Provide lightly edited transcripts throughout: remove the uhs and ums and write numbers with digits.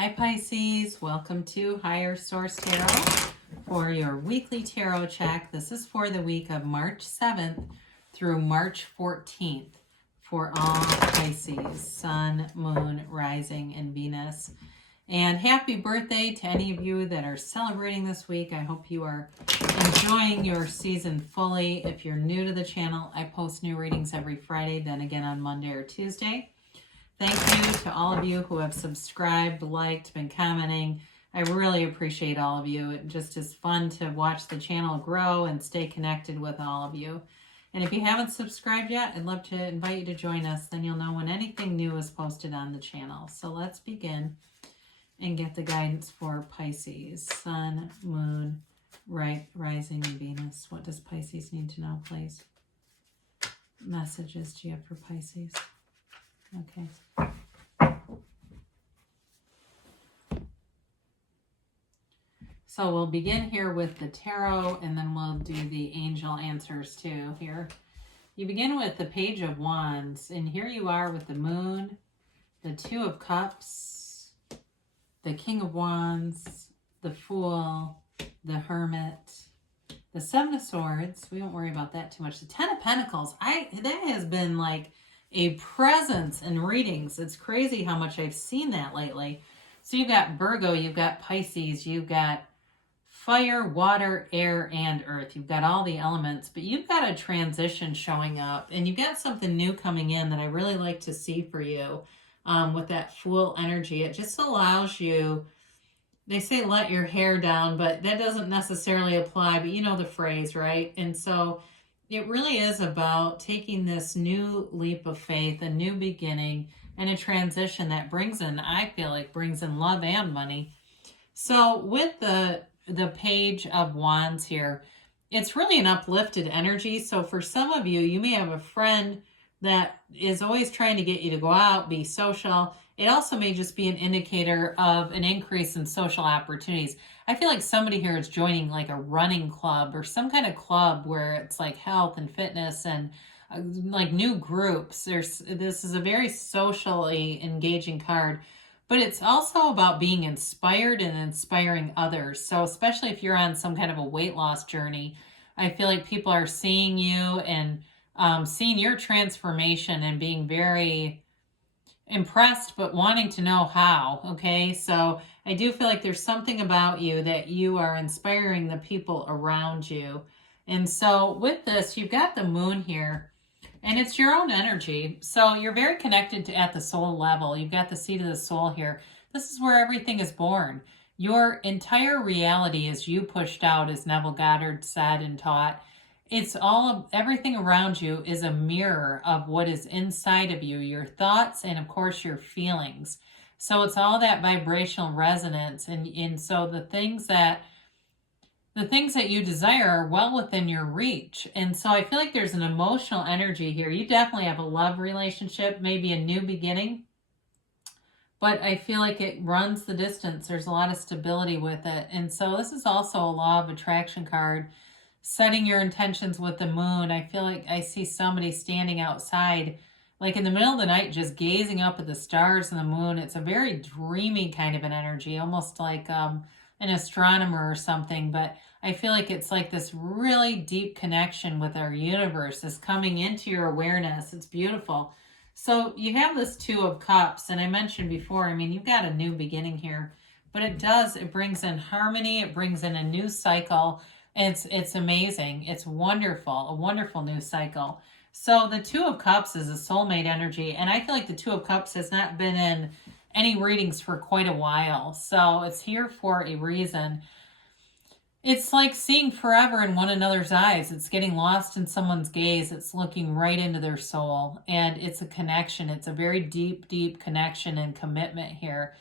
Hi Pisces, welcome to Higher Source Tarot for your weekly tarot check. This is for the week of March 7th through March 14th for all Pisces, Sun, Moon, Rising, and Venus. And happy birthday to any of you that are celebrating this week. I hope you are enjoying your season fully. If you're new to the channel, I post new readings every Friday, then again on Monday or Tuesday. Thank you to all of you who have subscribed, liked, been commenting. I really appreciate all of you. It just is fun to watch the channel grow and stay connected with all of you. And if you haven't subscribed yet, I'd love to invite you to join us. Then you'll know when anything new is posted on the channel. So let's begin and get the guidance for Pisces. Sun, Moon, Rising, and Venus. What does Pisces need to know, please? Messages do you have for Pisces? Okay. So we'll begin here with the tarot, and then we'll do the angel answers too here. You begin with the Page of Wands, and here you are with the Moon, the Two of Cups, the King of Wands, the Fool, the Hermit, the Seven of Swords. We won't worry about that too much. The Ten of Pentacles. That has been like a presence in readings. It's crazy how much I've seen that lately. So you've got Virgo, you've got Pisces, you've got fire, water, air, and earth. You've got all the elements, but you've got a transition showing up, and you've got something new coming in that I really like to see for you with that Fool energy. It just allows you, they say let your hair down, but that doesn't necessarily apply, but you know the phrase, right? And so it really is about taking this new leap of faith, a new beginning, and a transition that brings in, I feel like, brings in love and money. So with the Page of Wands here, it's really an uplifted energy. So for some of you, you may have a friend that is always trying to get you to go out, be social. It also may just be an indicator of an increase in social opportunities. I feel like somebody here is joining like a running club or some kind of club where it's like health and fitness and like new groups. This is a very socially engaging card, but it's also about being inspired and inspiring others. So especially if you're on some kind of a weight loss journey, I feel like people are seeing you and seeing your transformation and being very impressed, but wanting to know how. Okay, so I do feel like there's something about you that you are inspiring the people around you. And so with this, you've got the Moon here, and it's your own energy. So you're very connected to at the soul level. You've got the seat of the soul here. This is where everything is born. Your entire reality is you pushed out, as Neville Goddard said and taught. It's everything around you is a mirror of what is inside of you, your thoughts, and of course your feelings. So it's all that vibrational resonance. And so the things that you desire are well within your reach. And so I feel like there's an emotional energy here. You definitely have a love relationship, maybe a new beginning, but I feel like it runs the distance. There's a lot of stability with it. And so this is also a law of attraction card. Setting your intentions with the Moon. I feel like I see somebody standing outside, like in the middle of the night, just gazing up at the stars and the moon. It's a very dreamy kind of an energy, almost like an astronomer or something. But I feel like it's like this really deep connection with our universe is coming into your awareness. It's beautiful. So you have this Two of Cups, and I mentioned before, I mean, you've got a new beginning here, but it brings in harmony. It brings in a new cycle. It's amazing. It's wonderful. A wonderful new cycle. So the Two of Cups is a soulmate energy. And I feel like the Two of Cups has not been in any readings for quite a while. So it's here for a reason. It's like seeing forever in one another's eyes. It's getting lost in someone's gaze. It's looking right into their soul. And it's a connection. It's a very deep, deep connection and commitment here.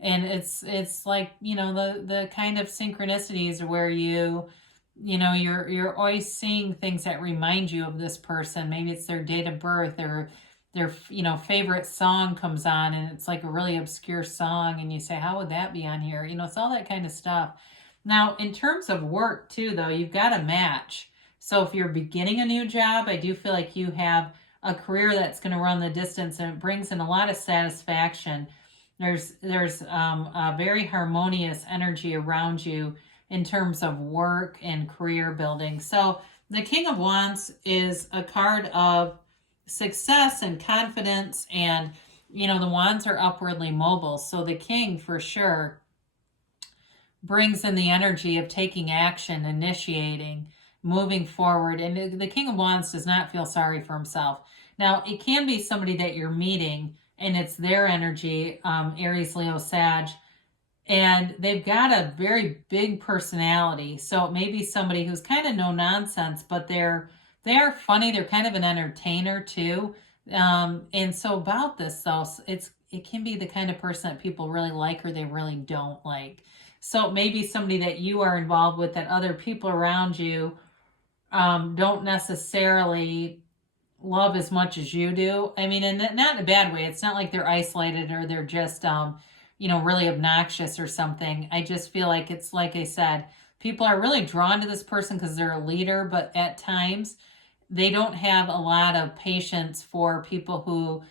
And it's like, you know, the kind of synchronicities where you're always seeing things that remind you of this person. Maybe it's their date of birth or their favorite song comes on and it's like a really obscure song and you say, how would that be on here? It's all that kind of stuff. Now, in terms of work too, though, you've got a match. So if you're beginning a new job, I do feel like you have a career that's going to run the distance and it brings in a lot of satisfaction. There's a very harmonious energy around you in terms of work and career building. So the King of Wands is a card of success and confidence, and the wands are upwardly mobile. So the king for sure brings in the energy of taking action, initiating, moving forward. And the King of Wands does not feel sorry for himself. Now, it can be somebody that you're meeting and it's their energy, Aries, Leo, Sag, and they've got a very big personality. So it may be somebody who's kind of no nonsense, but they are funny. They're kind of an entertainer too. And so about this though, it can be the kind of person that people really like or they really don't like. So it may be somebody that you are involved with that other people around you don't necessarily love as much as you do. I mean, and not in a bad way. It's not like they're isolated or they're just, really obnoxious or something. I just feel like it's like I said, people are really drawn to this person because they're a leader, but at times they don't have a lot of patience for people who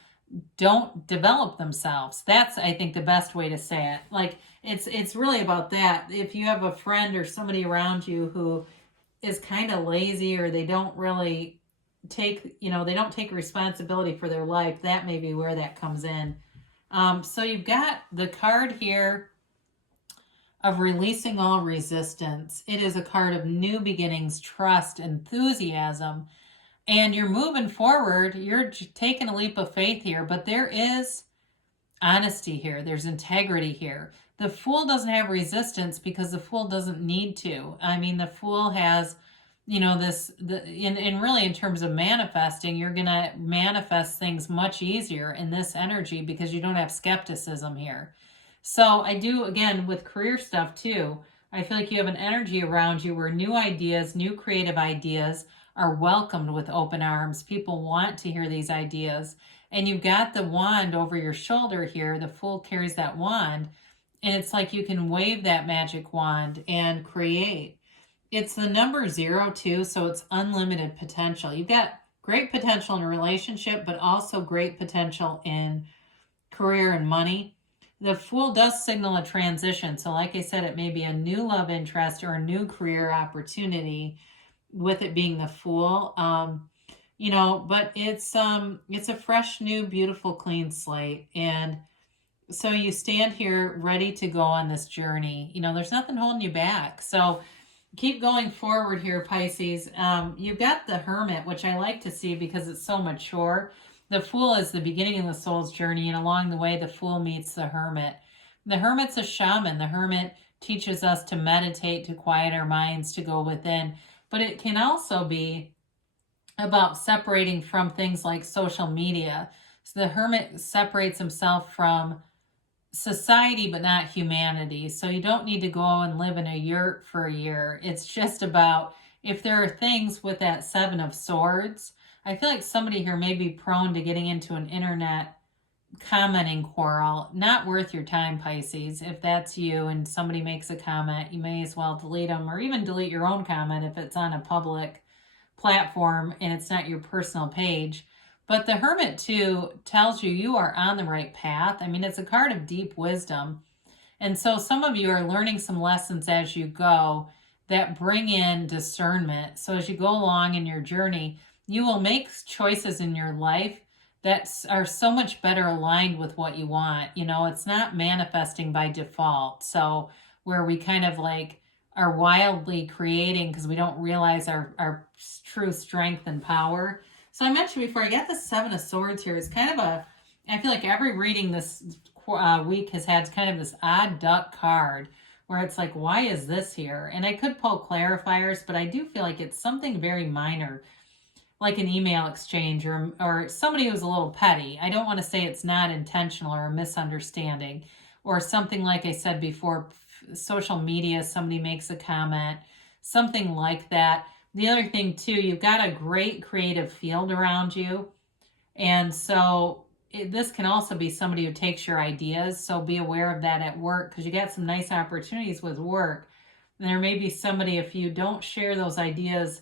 don't develop themselves. That's, I think, the best way to say it. Like, it's really about that. If you have a friend or somebody around you who is kind of lazy or they don't really take responsibility for their life, that may be where that comes in. So you've got the card here of releasing all resistance. It is a card of new beginnings, trust, enthusiasm, and you're moving forward. You're taking a leap of faith here, but there is honesty here. There's integrity here. The Fool doesn't have resistance because the Fool doesn't need to. I mean, the Fool has, really in terms of manifesting, you're going to manifest things much easier in this energy because you don't have skepticism here. So I do, again, with career stuff too, I feel like you have an energy around you where new ideas, new creative ideas are welcomed with open arms. People want to hear these ideas. And you've got the wand over your shoulder here. The Fool carries that wand. And it's like you can wave that magic wand and create. It's the number 0 too, so it's unlimited potential. You've got great potential in a relationship, but also great potential in career and money. The Fool does signal a transition. So like I said, it may be a new love interest or a new career opportunity with it being the Fool. But it's a fresh, new, beautiful, clean slate. And so you stand here ready to go on this journey. There's nothing holding you back. So keep going forward here, Pisces. You've got the Hermit, which I like to see because it's so mature. The Fool is the beginning of the soul's journey, and along the way, the Fool meets the Hermit. The Hermit's a shaman. The Hermit teaches us to meditate, to quiet our minds, to go within. But it can also be about separating from things like social media. So the Hermit separates himself from society, but not humanity. So you don't need to go and live in a yurt for a year. It's just about, if there are things with that 7 of Swords, I feel like somebody here may be prone to getting into an internet commenting quarrel. Not worth your time, Pisces. If that's you and somebody makes a comment, you may as well delete them, or even delete your own comment if it's on a public platform and it's not your personal page. But the Hermit too tells you are on the right path. I mean, it's a card of deep wisdom. And so some of you are learning some lessons as you go that bring in discernment. So as you go along in your journey, you will make choices in your life that are so much better aligned with what you want. It's not manifesting by default. So where we kind of like are wildly creating because we don't realize our true strength and power. So I mentioned before, I got the 7 of Swords here. It's kind of I feel like every reading this week has had kind of this odd duck card where it's like, why is this here? And I could pull clarifiers, but I do feel like it's something very minor, like an email exchange or somebody who's a little petty. I don't want to say it's not intentional or a misunderstanding, or something like I said before, social media, somebody makes a comment, something like that. The other thing too, you've got a great creative field around you. And so this can also be somebody who takes your ideas. So be aware of that at work, because you got some nice opportunities with work. And there may be somebody, if you don't share those ideas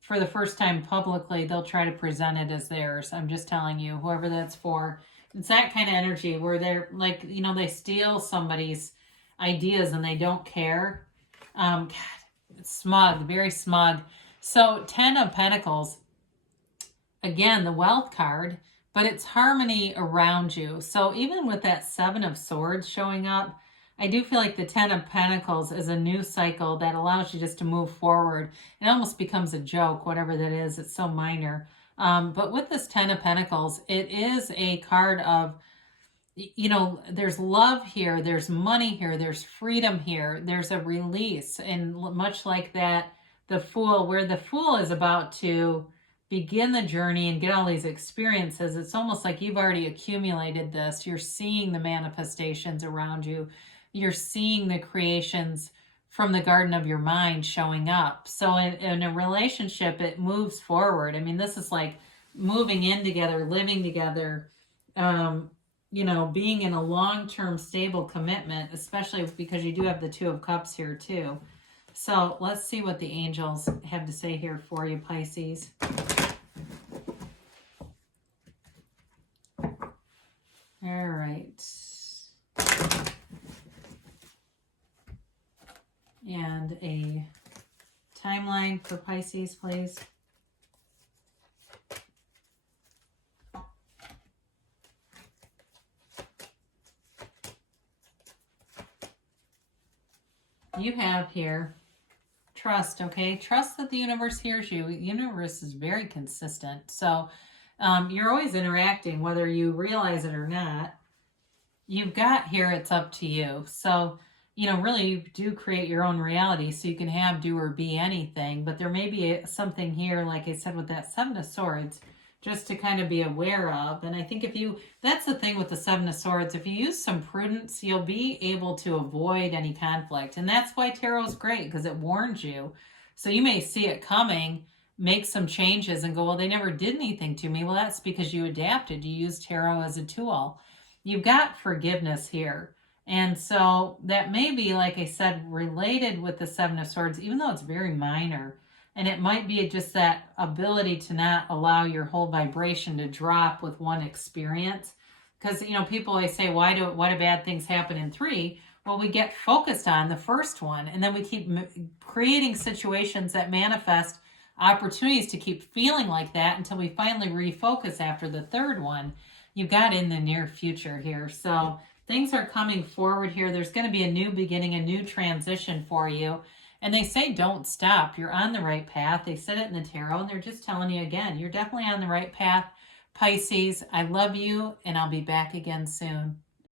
for the first time publicly, they'll try to present it as theirs. I'm just telling you, whoever that's for. It's that kind of energy where they're like, you know, they steal somebody's ideas and they don't care. God, it's smug, very smug. So 10 of Pentacles, again, the wealth card, but it's harmony around you. So even with that 7 of Swords showing up, I do feel like the 10 of Pentacles is a new cycle that allows you just to move forward. It almost becomes a joke, whatever that is. It's so minor. But with this 10 of Pentacles, it is a card of, you know, there's love here, there's money here, there's freedom here, there's a release. And much like that, the Fool, where the Fool is about to begin the journey and get all these experiences, it's almost like you've already accumulated this. You're seeing the manifestations around you. You're seeing the creations from the garden of your mind showing up. So in a relationship, it moves forward. I mean, this is like moving in together, living together, you know, being in a long-term stable commitment, especially because you do have the 2 of Cups here too. So let's see what the angels have to say here for you, Pisces. All right. And a timeline for Pisces, please. You have here trust, okay? Trust that the universe hears you. The universe is very consistent. So you're always interacting, whether you realize it or not. You've got here, it's up to you. So, you know, really you do create your own reality, so you can have, do, or be anything. But there may be something here, like I said, with that 7 of Swords, just to kind of be aware of. And I think if you, that's the thing with the 7 of Swords, if you use some prudence, you'll be able to avoid any conflict. And that's why tarot is great, because it warns you. So you may see it coming, make some changes and go, well, they never did anything to me. Well, that's because you adapted. You used tarot as a tool. You've got forgiveness here. And so that may be, like I said, related with the 7 of Swords, even though it's very minor. And it might be just that ability to not allow your whole vibration to drop with one experience. Because, you know, people always say, why do bad things happen in 3? Well, we get focused on the first one, and then we keep creating situations that manifest opportunities to keep feeling like that until we finally refocus after the third one. You've got in the near future here. So things are coming forward here. There's going to be a new beginning, a new transition for you. And they say don't stop. You're on the right path. They said it in the tarot, and they're just telling you again, you're definitely on the right path. Pisces, I love you, and I'll be back again soon.